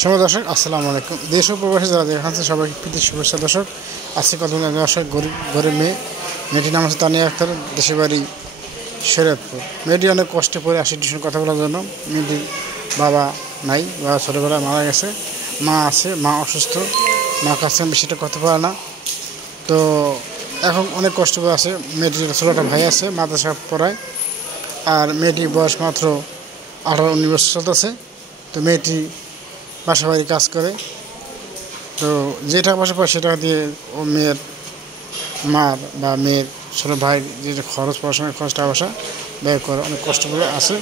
সময় দর্শক আসসালামু আলাইকুম। দেশ ও প্রবাসী যারা যেখান থেকে সবাইকে প্রীতি শুভেচ্ছা। দর্শক আজকে কত দর্শক গরিব মেয়েটির নাম হচ্ছে তানিয়া আক্তার, দেশের বাড়ি শরীয়তপুর। মেয়েটি অনেক কষ্টে পড়ে আসে টিউশন কথা বলার জন্য। মেয়েটির বাবা নাই, বাবা ছোটোবেলায় মারা গেছে। মা আছে, মা অসুস্থ, মা কাছে বেশিটা করতে পারে না। তো এখন অনেক কষ্ট করে আছে। মেয়েটির ছোটোটা ভাই আছে, মাদ্রাসা পড়ায়। আর মেয়েটির বয়স মাত্র 18-19 বছর চলতেছে। তো মেয়েটি বাসা বাড়ি কাজ করে। তো যে টাকা পয়সা পায় সেটা দিয়ে ও মেয়ের মার বা মেয়ের ছোটো ভাই যে খরচ, পড়াশোনার খরচ, টাকা পয়সা ব্যয় করে। অনেক কষ্ট করে আসে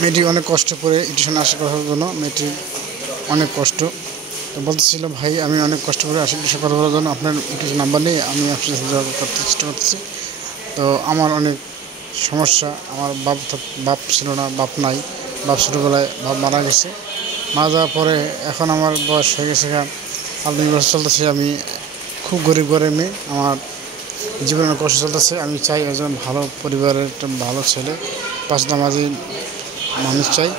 মেয়েটি, অনেক কষ্ট করে টিউশন আসা করার জন্য। মেয়েটি অনেক কষ্ট। তো বলতেছিল, ভাই আমি অনেক কষ্ট করে আসি টিউশন কথা বলার জন্য, আপনার কিছু নাম্বার নেই, আমি আপনার সাথে যোগাযোগ করতে চেষ্টা করতেছি। তো আমার অনেক সমস্যা। আমার বাপ ছিল না, বাপ নাই। বাপ ছোটোবেলায় বাপ মারা গেছে। মারা যাওয়ার পরে এখন আমার বয়স হয়ে গেছে 18 বছর চলতেছে। আমি খুব গরিব ঘরের মেয়ে, আমার জীবনের কষ্ট চলতেছে। আমি চাই একজন ভালো পরিবারের একটা ভালো ছেলে, পাঁচ নামাজি মানুষ চাই,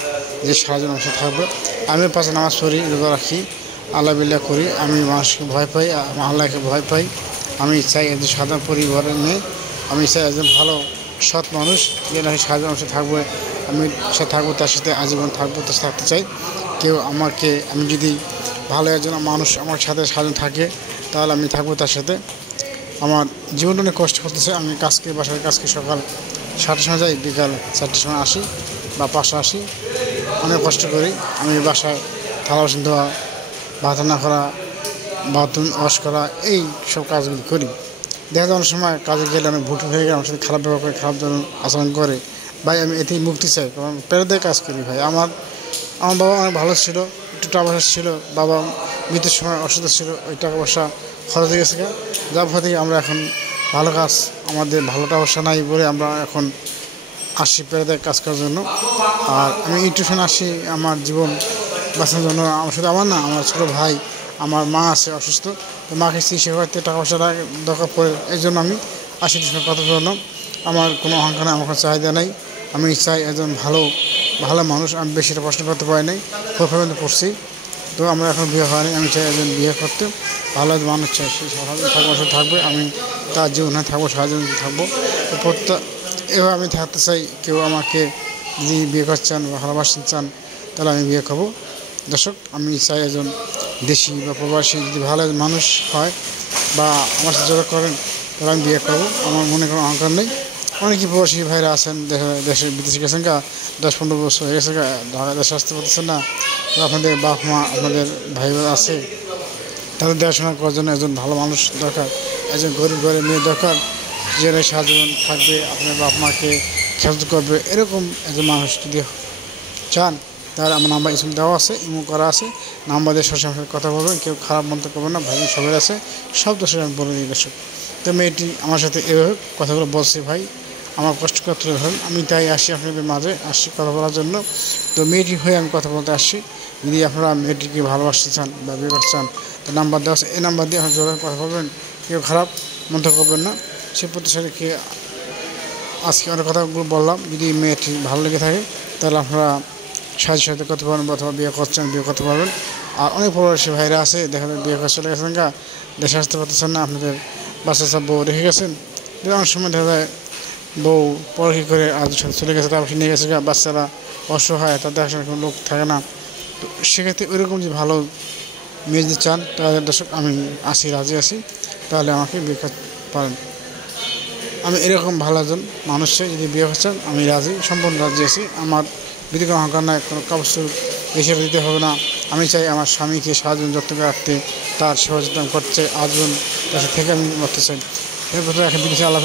যে সারাজন আমার সাথে থাকবে। আমি পাঁচ নামাজ পড়ি, রোজা রাখি, আল্লাহ বিল্লাহ করি। আমি মানুষকে ভয় পাই, আল্লাহকে ভয় পাই। আমি চাই একজন সাধারণ পরিবারের মেয়ে। আমি চাই একজন ভালো সৎ মানুষ, যে নাকি সাহায্য আমার সাথে থাকবে। আমি সাথে থাকবো, তার সাথে আজীবন থাকবো, তার সাথে থাকতে চাই। আমি যদি ভালো একজন মানুষ আমার সাথে সাহায্য থাকে, তাহলে আমি থাকবো তার সাথে। আমার জীবনটা অনেক কষ্ট করতেছে। আমি বাসার কাজকে সকাল 7টার সময় যাই, বিকাল 4টার সময় আসি বা 5টায় আসি। অনেক কষ্ট করি। আমি বাসায় থালা বাসন ধোয়া, ভাত রান্না করা, বাথরুম ওয়াশ করা, এই সব কাজগুলি করি। দেখা যায় অনেক সময় কাজে গেলে অনেক ভুল হয়ে গেলে আমার সাথে খারাপ ব্যবহার করে, খারাপ ধরনের আচরণ করে। ভাই আমি এতেই মুক্তি চাই, কারণ পেরেদের কাজ করি। ভাই আমার বাবা অনেক ভালো ছিল, একটু টাকা পয়সা ছিল। বাবা মৃত্যুর সময় অসুস্থ ছিল, ওই টাকা পয়সা খরচ হয়ে গেছে। যার ফলে আমরা এখন ভালো কাজ, আমাদের ভালো টাকা পয়সা নাই বলে আমরা এখন আসি পেরেদের কাজ করার জন্য। আর আমি টিউশনে আসি আমার জীবন বাঁচানোর জন্য। শুধু আমার না, আমার ছোটো ভাই, আমার মা আছে অসুস্থ। তো মাকে চিকিৎসা করতে টাকা পয়সা দরকার পড়ে, এই জন্য আমি আসি টিউশনের কথা জন্য। আমার কোনো অহংকার নেই, আমার কোনো চাহিদা নেই। আমি চাই একজন ভালো মানুষ। আমি বেশিটা প্রশ্ন করতে পারি নাই, 4 পর্যন্ত পড়ছি। তো আমরা এখন বিয়ে হয়নি। আমি চাই একজন বিয়ে করতে, ভালো একজন মানুষ চাই, সে সারা থাকবে। আমি তার জীবনে থাকবো, সারা জীবন থাকবো। তো এভাবে আমি থাকতে চাই। কেউ আমাকে যদি বিয়ে করতে চান বা ভালোবাসতে চান, তাহলে আমি বিয়ে করবো। দর্শক, আমি চাই একজন দেশি বা প্রবাসী যদি ভালো মানুষ হয় বা আমার সাথে যোগাযোগ করেন, তাহলে আমি বিয়ে করবো। আমার মনে কোনো অহংকার নেই। অনেকই প্রবাসী ভাইরা আছেন, দেশে বিদেশে গেছেন 10-15 বছর হয়ে গেছে, ঢাকা দেশে আসতে পারতেছেন না। তো আপনাদের বাপ মা, আপনাদের ভাই আছে, তাদের দেখাশোনা করার জন্য একজন ভালো মানুষ দরকার। একজন গরিব ঘরের মেয়ে দরকার, যে সাহায্য থাকবে, আপনার বাপ মাকে খেয়াল করবে। এরকম একজন মানুষ যদি চান, তাহলে আমার নাম্বার ইসম দেওয়া আছে, ইমো করা আছে। নাম্বার দিয়ে সবসময় কথা বলবেন, কেউ খারাপ মন্তব্য করবেন না। ভাই সবাই আছে, সব দোষের আমি বলে দিই। দর্শক, তো মেয়েটি আমার সাথে এভাবে কথাগুলো বলছে। ভাই আমার কষ্ট করে তুলে ধরেন, আমি তাই আসি আপনাদের মাঝে, আসছি কথা বলার জন্য। তো মেয়েটি হয়ে আমি কথা বলতে আসছি। যদি আপনারা মেয়েটিকে ভালোবাসতে চান বা বিয়ে করতে চান, তো নাম্বার দেওয়া আছে, এই নাম্বার দিয়ে আপনি যোগাযোগ কথা বলবেন। কেউ খারাপ মন্তব্য করবেন না। সে প্রতিষ্ঠানকে আজকে অনেক কথাগুলো বললাম। যদি মেয়েটি ভালো লেগে থাকে, তাহলে আপনারা সাথে করতে পারবেন, অথবা বিয়ে করছেন, বিয়ে করতে পারবেন। আর অনেক প্রবাসী ভাইরা আছে, দেখা যায় বিয়ে করে চলে গেছেন, দেশে আসতে পারতেছেন না, আপনাদের বাচ্চা সব বউ রেখে গেছেন। অনেক সময় দেখা যায় বউ পরকি করে আজ চলে গেছে, তারপর নিয়ে গেছে, বাচ্চারা অসহায়, তাদের আসলে কোনো লোক থাকে না। তো সেক্ষেত্রে ওইরকম যে ভালো মেয়ে যদি চান, তাহলে দর্শক আমি রাজি আছি, তাহলে আমাকে বিয়ে করতে পারেন। আমি এরকম ভালো একজন মানুষ চাই, যদি বিয়ে করছেন আমি রাজি, সম্পূর্ণ রাজি আছি। আমার যদি কোনো অহংকার নাই, কোনো কাপড় বেশি দিতে হবে না। আমি চাই আমার স্বামীকে সারাজীবন যত্ন করে রাখতে, তার সেবা যত্ন করতে চাই, আজীবন তার থেকে আমি করতে চাই। এরপর এখন দিচ্ছি আল্লাহ।